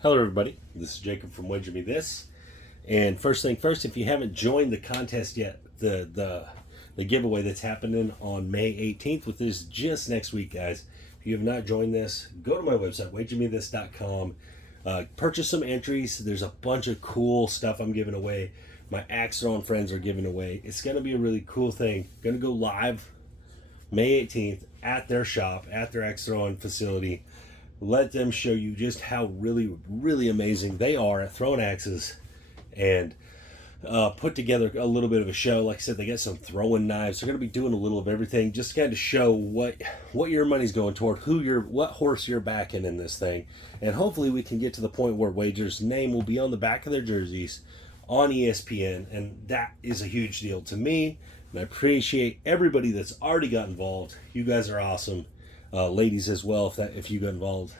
Hello everybody, this is Jacob from Wager Me This. And first thing first, if you haven't joined the contest yet, the giveaway that's happening on May 18th, which is just next week, guys. If you have not joined this, go to my website, wagermethis.com. Purchase some entries. There's a bunch of cool stuff I'm giving away. My axe throwing friends are giving away. It's going to be a really cool thing. Going to go live May 18th at their shop, at their axe throwing facility. Let them show you just how really amazing they are at throwing axes, and put together a little bit of a show. Like I said, they got some throwing knives. They're going to be doing a little of everything, just kind of show what your money's going toward, what horse you're backing in this thing, and hopefully we can get to the point where Wager's name will be on the back of their jerseys on ESPN, and that is a huge deal to me. And I appreciate everybody that's already got involved. You guys are awesome. Ladies as well, if you got involved.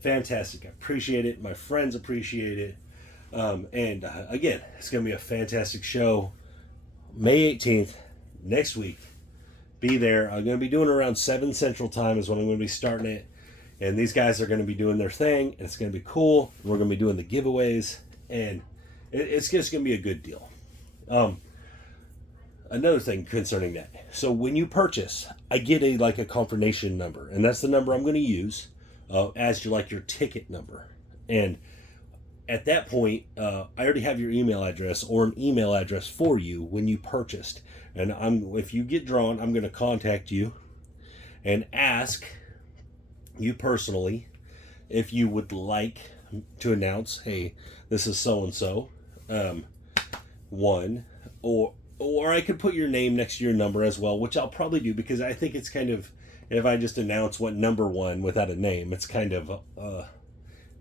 Fantastic. I appreciate it. My friends appreciate it. Again, it's going to be a fantastic show. May 18th, next week. Be there. I'm going to be doing it around 7 Central Time is when I'm going to be starting it. And these guys are going to be doing their thing, and it's going to be cool. We're going to be doing the giveaways, and it's just going to be a good deal. Another thing concerning that. So when you purchase, I get a confirmation number, and that's the number I'm going to use as your ticket number. And at that point, I already have your email address or an email address for you when you purchased. And if you get drawn, I'm going to contact you and ask you personally if you would like to announce, hey, this is so and so, one, or I could put your name next to your number as well, which I'll probably do, because I think it's kind of, if I just announce what number one without a name, it's kind of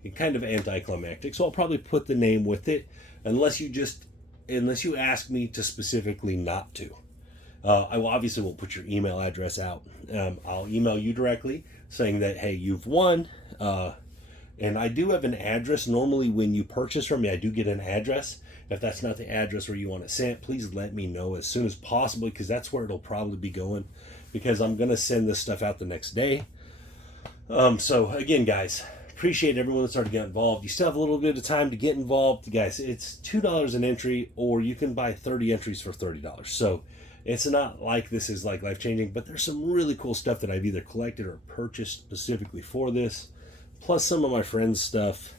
anticlimactic. So I'll probably put the name with it, unless you ask me to specifically not to. I will obviously won't put your email address out. I'll email you directly saying that, hey, you've won. And I do have an address. Normally when you purchase from me, I do get an address. If that's not the address where you want it sent, please let me know as soon as possible, because that's where it'll probably be going, because I'm going to send this stuff out the next day. So again, guys, appreciate everyone that's already got involved. You still have a little bit of time to get involved. Guys, it's $2 an entry, or you can buy 30 entries for $30. So it's not like this is like life-changing, but there's some really cool stuff that I've either collected or purchased specifically for this, plus some of my friends' stuff.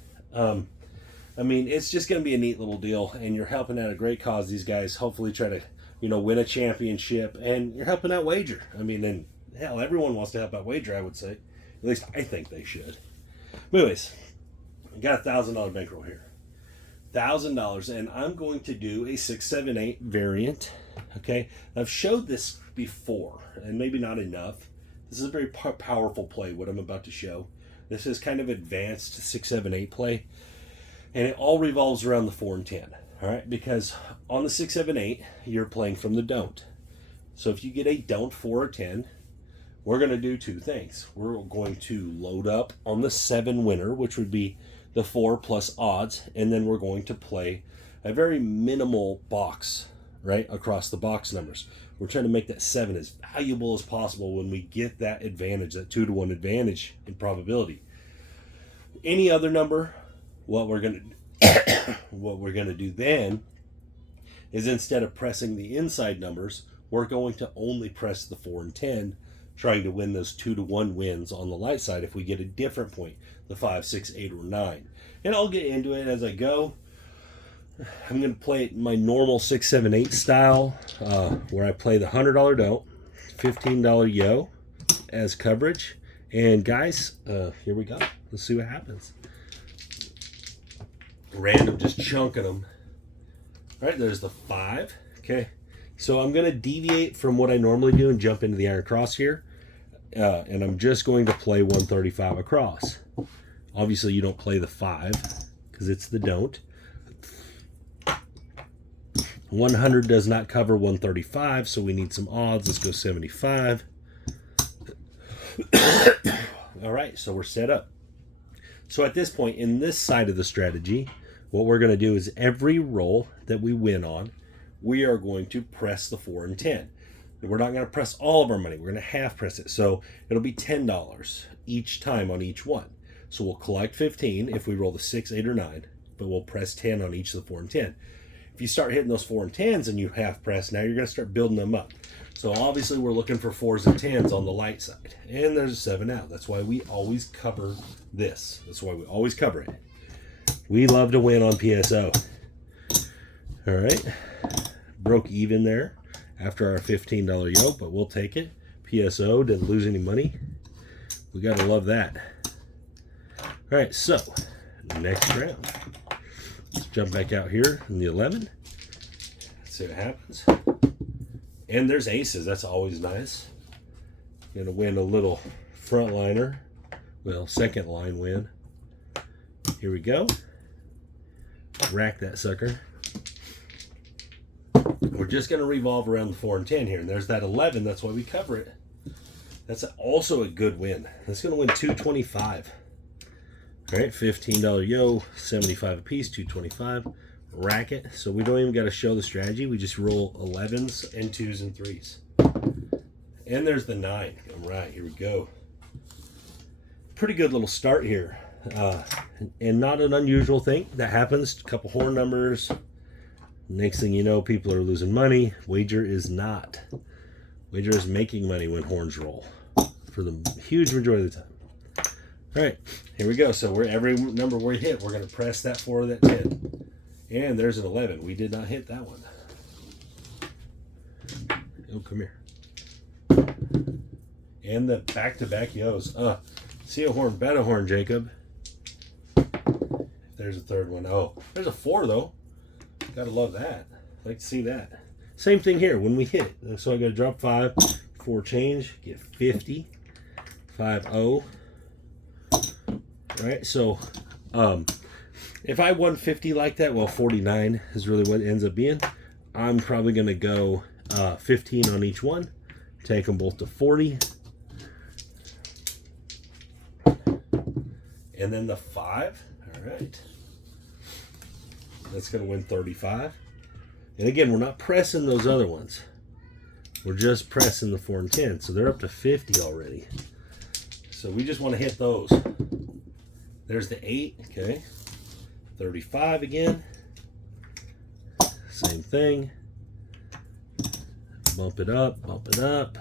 It's just going to be a neat little deal, and you're helping out a great cause. These guys hopefully try to, win a championship, and you're helping out Wager. And hell, everyone wants to help out Wager, I would say. At least I think they should. But anyways, I got a $1,000 bankroll here. $1,000, and I'm going to do a 678 variant. Okay, I've showed this before, and maybe not enough. This is a very powerful play, what I'm about to show. This is kind of advanced 678 play. And it all revolves around the 4 and 10, all right? Because on the 6, 7, 8, you're playing from the don't. So if you get a don't 4 or 10, we're going to do two things. We're going to load up on the 7 winner, which would be the 4 plus odds, and then we're going to play a very minimal box, right, across the box numbers. We're trying to make that 7 as valuable as possible when we get that advantage, that 2-to-1 advantage in probability. Any other number, what we're gonna do then is, instead of pressing the inside numbers, we're going to only press the 4 and 10, trying to win those 2-to-1 wins on the light side if we get a different point, the 5, 6, 8, or 9. And I'll get into it as I go. I'm going to play it in my normal 6, 7, 8 style, where I play the $100 don't, $15 yo as coverage. And guys, here we go. Let's see what happens. Random, just chunking them. All right, there's the 5. Okay, so I'm going to deviate from what I normally do and jump into the iron cross here. And I'm just going to play 135 across. Obviously, you don't play the 5 because it's the don't. 100 does not cover 135, so we need some odds. Let's go 75. All right, so we're set up. So at this point, in this side of the strategy, what we're going to do is every roll that we win on, we are going to press the 4 and 10. We're not going to press all of our money. We're going to half press it. So it'll be $10 each time on each one. So we'll collect 15 if we roll the 6, 8, or 9, but we'll press 10 on each of the 4 and 10. If you start hitting those 4 and 10s and you half press, now you're going to start building them up. So obviously we're looking for 4s and 10s on the light side. And there's a 7 out. That's why we always cover this. That's why we always cover it. We love to win on PSO. All right. Broke even there after our $15 yoke, but we'll take it. PSO, didn't lose any money. We got to love that. All right, so next round. Let's jump back out here in the 11. Let's see what happens. And there's aces. That's always nice. Gonna win a little frontliner. Well, second line win. Here we go. Rack that sucker. We're just gonna revolve around the 4 and 10 here. And there's that 11. That's why we cover it. That's also a good win. That's gonna win $225. All right, $15 yo, 75 a piece, $225. Rack it. So we don't even got to show the strategy. We just roll 11s and 2s and 3s. And there's the 9. All right, here we go. Pretty good little start here. And not an unusual thing that happens. A couple horn numbers. Next thing you know, people are losing money. Wager is not. Wager is making money when horns roll for the huge majority of the time. All right, here we go. So every number we hit, we're going to press that 4 or that 10. And there's an 11. We did not hit that one. Oh, come here. And the back-to-back yos. See a horn, bet a horn, Jacob. There's a third one. Oh, there's a 4, though. Gotta love that. Like to see that. Same thing here when we hit. So I got to drop 5, 4 change, get 50, 5-0. Right, so if I won 50 like that, well, 49 is really what it ends up being. I'm probably going to go 15 on each one, take them both to 40, and then the 5. All right, that's going to win 35. And again, we're not pressing those other ones. We're just pressing the 4 and 10, so they're up to 50 already. So we just want to hit those. There's the 8, okay. 35 again. Same thing. Bump it up, bump it up.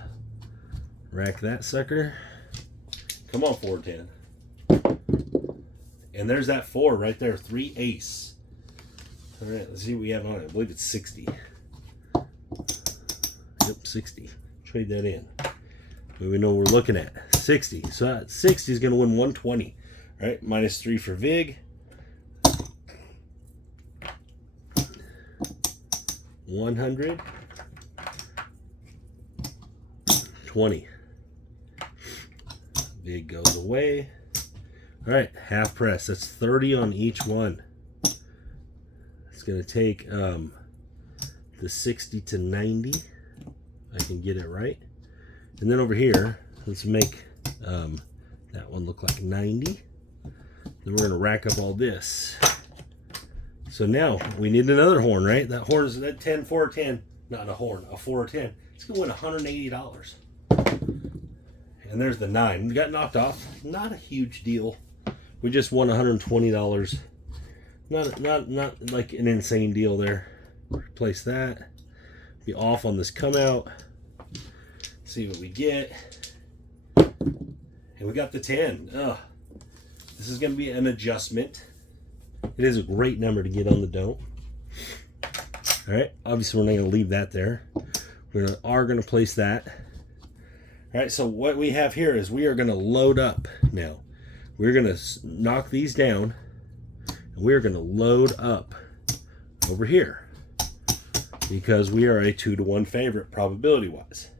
Rack that sucker. Come on, 4, 10. And there's that 4 right there, 3 ace. All right, let's see what we have on it. I believe it's 60. Yep, 60. Trade that in. We know what we're looking at. 60. So that 60 is going to win 120. All right, -3 for Vig. 100. 20. Vig goes away. All right, half press. That's 30 on each one. It's going to take the 60 to 90. I can get it right. And then over here, let's make that one look like 90. Then we're going to rack up all this. So now we need another horn, right? That horn is that 10, 4 or 10. Not a horn, a 4 or 10. It's going to win $180. And there's the 9. We got knocked off. Not a huge deal. We just won $120. Not like an insane deal there. Replace that. Be off on this come out. See what we get. And we got the 10. Ugh. This is going to be an adjustment. It is a great number to get on the don't. All right. Obviously, we're not going to leave that there. We are going to place that. All right. So what we have here is we are going to load up now. We're going to knock these down. And we're going to load up over here. Because we are a 2-to-1 favorite probability-wise.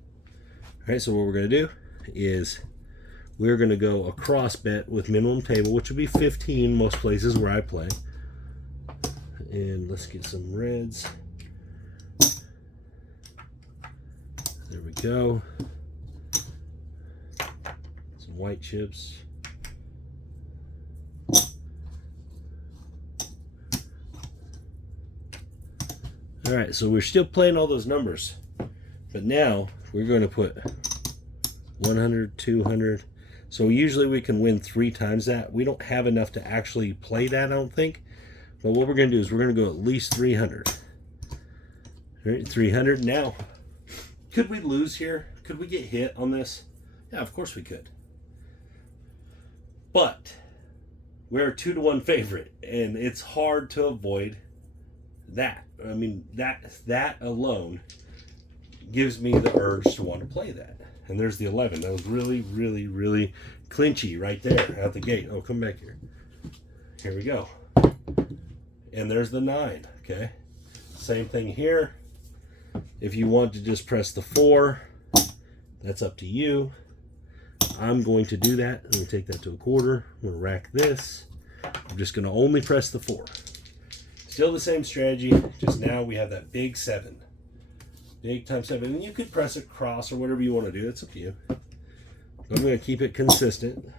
All right. So what we're going to do is we're going to go a cross bet with minimum table, which would be 15 most places where I play. And let's get some reds. There we go. Some white chips. All right, so we're still playing all those numbers. But now we're going to put 100, 200. So usually we can win 3 times that. We don't have enough to actually play that, I don't think. But what we're going to do is we're going to go at least 300. All right, 300. Now, could we lose here? Could we get hit on this? Yeah, of course we could. But we're a 2-to-1 favorite, and it's hard to avoid that. I mean, that alone gives me the urge to want to play that. And there's the 11. That was really, really, really clinchy right there out the gate. Oh, come back here. Here we go. And there's the 9. Okay. Same thing here. If you want to just press the 4, that's up to you. I'm going to do that. I'm going to take that to a quarter. I'm going to rack this. I'm just going to only press the 4. Still the same strategy, just now we have that big 7. Big times 7. And you could press across or whatever you want to do. That's up to you. I'm going to keep it consistent.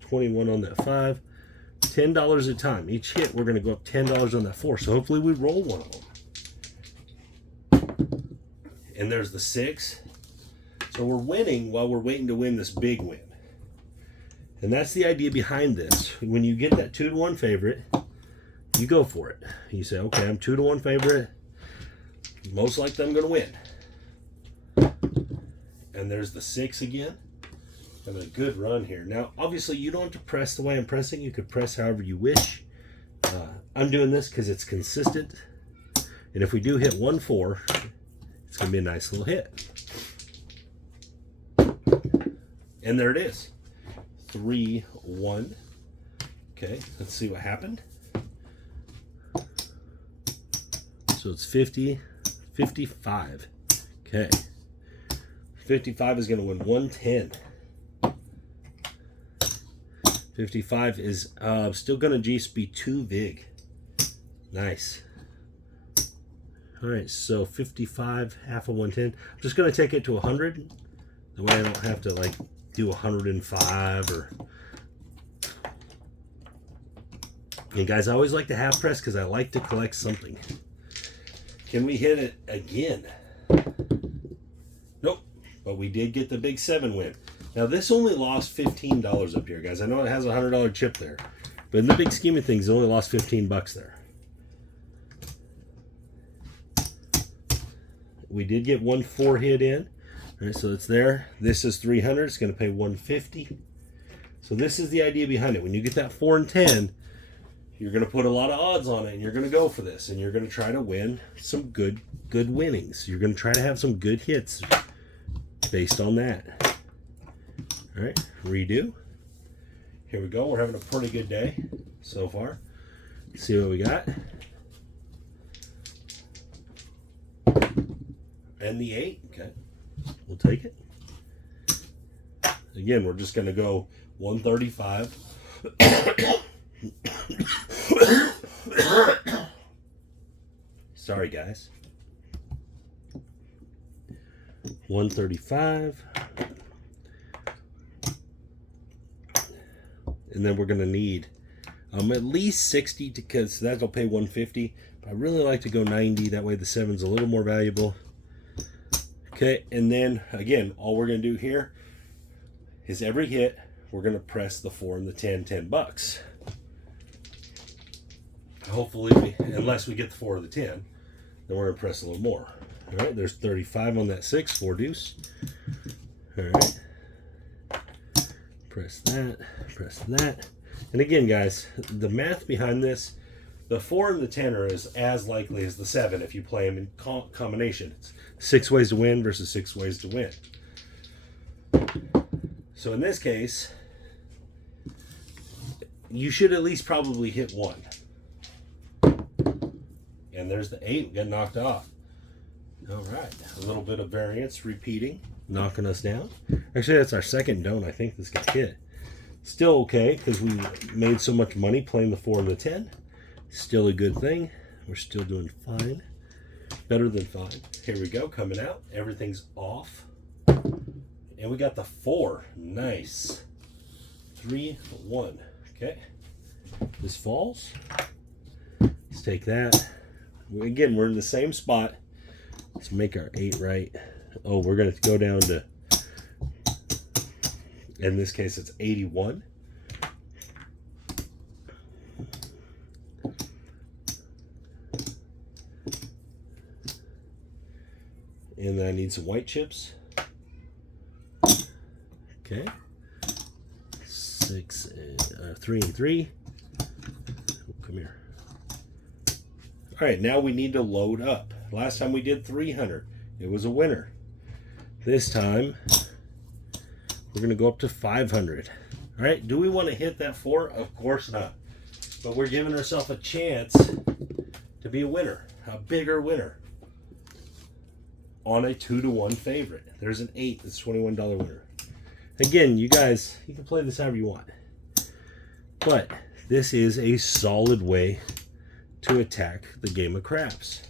21 on that 5. $10 a time. Each hit, we're going to go up $10 on that 4. So hopefully we roll one of them. And there's the 6. So we're winning while we're waiting to win this big win. And that's the idea behind this. When you get that 2-to-1 favorite, you go for it. You say, okay, I'm 2-to-1 favorite. Most likely I'm going to win. And there's the 6 again. Having a good run here. Now, obviously, you don't have to press the way I'm pressing. You could press however you wish. I'm doing this because it's consistent. And if we do hit 1-4, it's going to be a nice little hit. And there it is. 3-1. Okay, let's see what happened. So it's 50, 55. Okay. 55 is going to win 110. 55 is still going to just be too big. Nice. All right, so 55, half of 110. I'm just going to take it to 100. The way I don't have to like do 105 or... And guys, I always like to half press because I like to collect something. Can we hit it again? Nope. But we did get the big 7 win. Now this only lost $15 up here, guys. I know it has a $100 chip there, but in the big scheme of things, it only lost 15 bucks there. We did get 1 4 hit in. All right, so it's there. This is 300. It's going to pay 150. So this is the idea behind it. When you get that 4 and 10, you're going to put a lot of odds on it, and you're going to go for this, and you're going to try to win some good winnings. You're going to try to have some good hits based on that. All right, redo. Here we go. We're having a pretty good day so far. Let's see what we got. And the 8. Okay, we'll take it. Again, we're just going to go 135. Sorry, guys. 135. And then we're going to need at least 60 because that'll pay 150. But I really like to go 90. That way the 7's a little more valuable. Okay, and then again, all we're going to do here is every hit, we're going to press the 4 and the 10, 10 bucks. Hopefully, unless we get the 4 or the 10, then we're going to press a little more. All right, there's 35 on that 6, 4 deuce. All right. Press that, press that. And again, guys, the math behind this, the 4 and the 10 are as likely as the 7 if you play them in combination. It's 6 ways to win versus 6 ways to win. So in this case, you should at least probably hit 1. And there's the 8, got knocked off. All right, a little bit of variance repeating, knocking us down. Actually, that's our second don't I think this got hit. Still okay, because we made so much money playing the 4 and the 10. Still a good thing. We're still doing fine. Better than fine. Here we go, coming out. Everything's off. And we got the 4. Nice. 3, 1. Okay. This falls. Let's take that. Again, we're in the same spot. Let's make our 8 right. Oh, we're going to go down to In this case, it's 81. And then I need some white chips. Okay. 3 and 3. Oh, come here. All right, now we need to load up. Last time we did 300. It was a winner. This time, we're going to go up to 500. All right, do we want to hit that 4? Of course not. But we're giving ourselves a chance to be a winner, a bigger winner, on a 2-to-1 favorite. There's an 8 that's $21 winner. Again, you guys, you can play this however you want. But this is a solid way to attack the game of craps.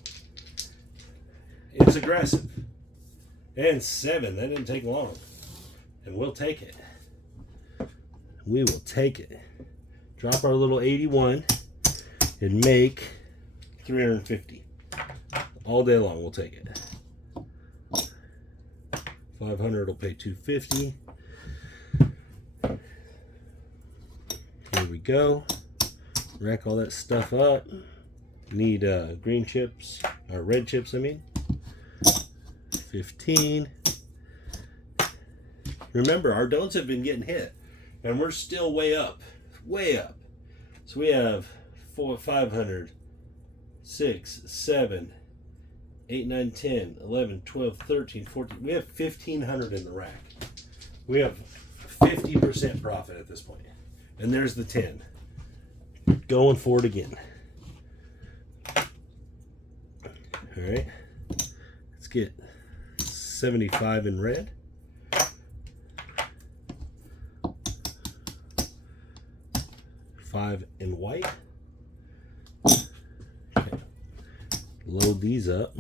It's aggressive. And 7, that didn't take long. And we'll take it. We will take it. Drop our little 81 and make 350. All day long, we'll take it. 500 will pay 250. Here we go. Rack all that stuff up. Need green chips, or red chips, I mean. 15. Remember, our don'ts have been getting hit, and we're still way up. Way up. So we have 500, 6, 7, 8, 9, 10, 11, 12, 13, 14. We have 1,500 in the rack. We have 50% profit at this point. And there's the 10. Going for it again. All right. Let's get 75 in red. $5 in white. Okay. Load these up.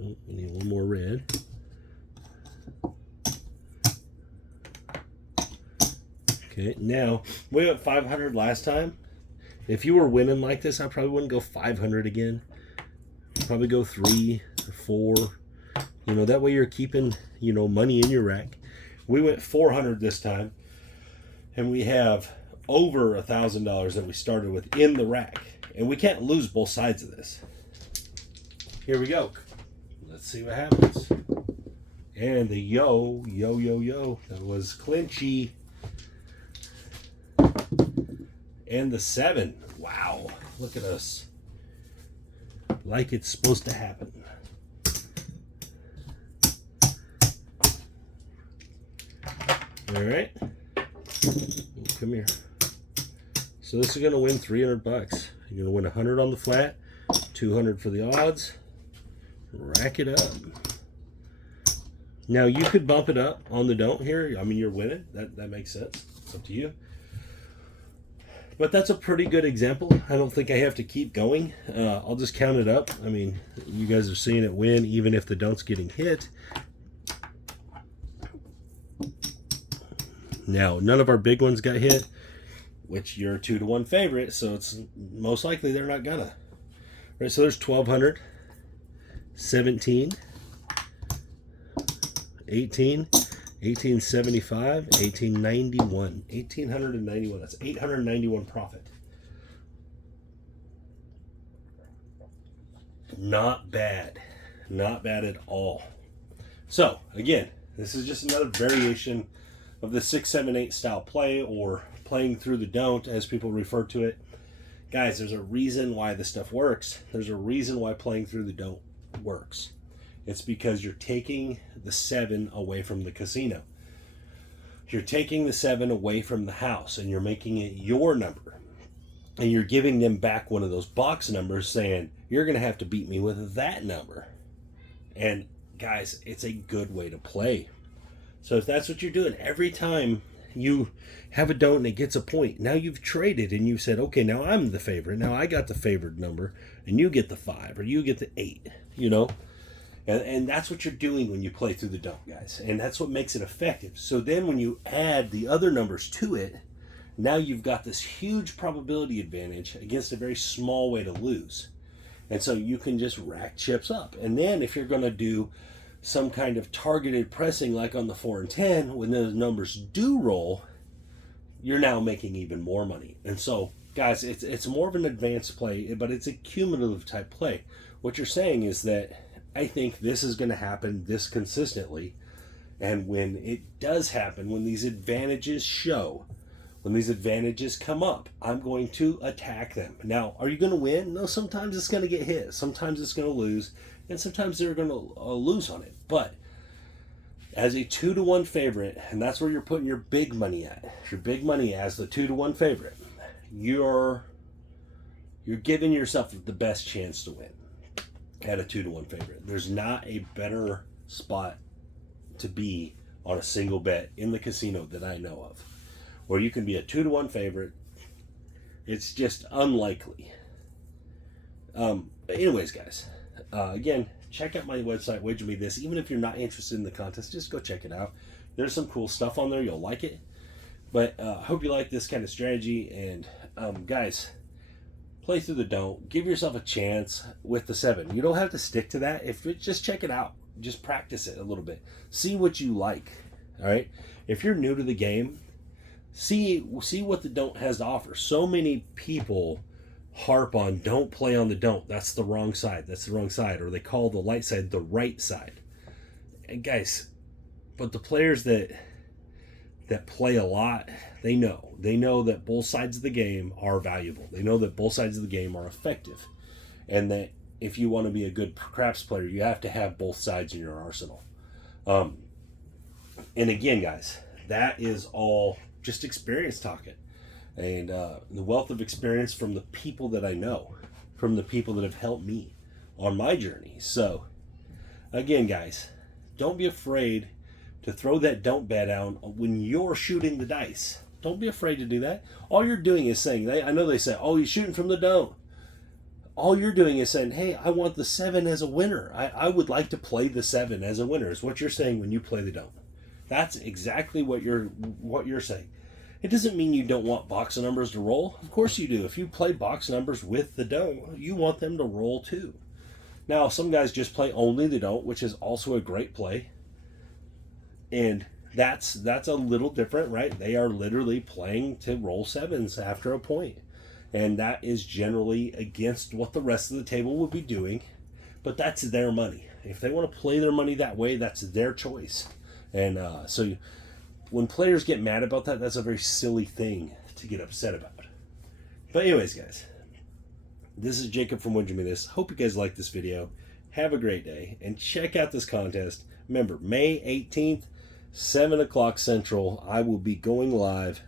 Oh, we need one more red. Okay, now we went 500 last time. If you were winning like this, I probably wouldn't go 500 again. Probably go 3 or 4. You know, that way you're keeping, you know, money in your rack. We went 400 this time, and we have over $1,000 that we started with in the rack, and we can't lose both sides of this. Here we go. Let's see what happens. And the yo, that was clinchy. And the 7. Wow, look at us. Like it's supposed to happen. All right, come here. So this is going to win $300. You're going to win 100 on the flat, 200 for the odds. Rack it up. Now you could bump it up on the don't here. I mean, you're winning. That makes sense. It's up to you. But that's a pretty good example. I don't think I have to keep going. I'll just count it up. I mean, you guys are seeing it win even if the don't's getting hit. Now, none of our big ones got hit, which you're a 2-to-1 favorite, so it's most likely they're not gonna. Right, so there's 1,200, 17, 18, 1875, 1891, 1,891. That's 891 profit. Not bad. Not bad at all. So, again, this is just another variation of the 6, 7, 8 style play, or playing through the don't, as people refer to it. Guys, there's a reason why this stuff works. There's a reason why playing through the don't works. It's because you're taking the 7 away from the casino. You're taking the 7 away from the house, and you're making it your number. And you're giving them back one of those box numbers saying, you're going to have to beat me with that number. And guys, it's a good way to play. So if that's what you're doing, every time you have a don't and it gets a point, now you've traded and you've said, okay, now I'm the favorite. Now I got the favored number, and you get the 5 or you get the 8, you know? And that's what you're doing when you play through the don't, guys. And that's what makes it effective. So then when you add the other numbers to it, now you've got this huge probability advantage against a very small way to lose. And so you can just rack chips up. And then if you're going to do some kind of targeted pressing like on the 4 and 10, when those numbers do roll, you're now making even more money. And so, guys, it's more of an advanced play, but it's a cumulative type play. What you're saying is that I think this is going to happen this consistently, and when it does happen, when these advantages show, when these advantages come up, I'm going to attack them. Now, are you going to win? No, sometimes it's going to get hit. Sometimes it's going to lose, and sometimes they're going to lose on it. But as a 2-to-1 favorite, and that's where you're putting your big money at. Your big money as the 2-to-1 favorite. You're giving yourself the best chance to win at a 2-to-1 favorite. There's not a better spot to be on a single bet in the casino that I know of, where you can be a 2-to-1 favorite. It's just unlikely. But anyways, guys, again, check out my website, Wager Me This. Even if you're not interested in the contest, just go check it out. There's some cool stuff on there. You'll like it. But I hope you like this kind of strategy. And guys, play through the don't. Give yourself a chance with the 7. You don't have to stick to that. Just check it out. Just practice it a little bit. See what you like. All right. If you're new to the game, see what the don't has to offer. So many people harp on don't play on the don't. That's the wrong side. That's the wrong side. Or they call the light side the right side. And guys, but the players that play a lot, they know that both sides of the game are valuable. They know that both sides of the game are effective, and that if you want to be a good craps player, you have to have both sides in your arsenal. And again, guys, that is all just experience talking, and the wealth of experience from the people that I know, from the people that have helped me on my journey. So again, guys, don't be afraid to throw that don't bet out when you're shooting the dice. Don't be afraid to do that. All you're doing is saying, I know they say, oh, you're shooting from the don't. All you're doing is saying, hey, I want the 7 as a winner. I would like to play the 7 as a winner, is what you're saying when you play the don't. That's exactly what you're saying. It doesn't mean you don't want box numbers to roll. Of course you do. If you play box numbers with the don't, you want them to roll too. Now, some guys just play only the don't, which is also a great play. And that's a little different, right? They are literally playing to roll 7s after a point. And that is generally against what the rest of the table would be doing. But that's their money. If they want to play their money that way, that's their choice. And so when players get mad about that, that's a very silly thing to get upset about. But anyways, guys, this is Jacob from Wager Me This. Hope you guys like this video. Have a great day. And check out this contest. Remember, May 18th, 7 o'clock Central, I will be going live.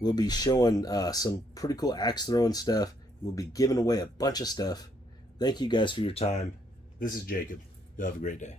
We'll be showing some pretty cool axe throwing stuff. We'll be giving away a bunch of stuff. Thank you guys for your time. This is Jacob. You have a great day.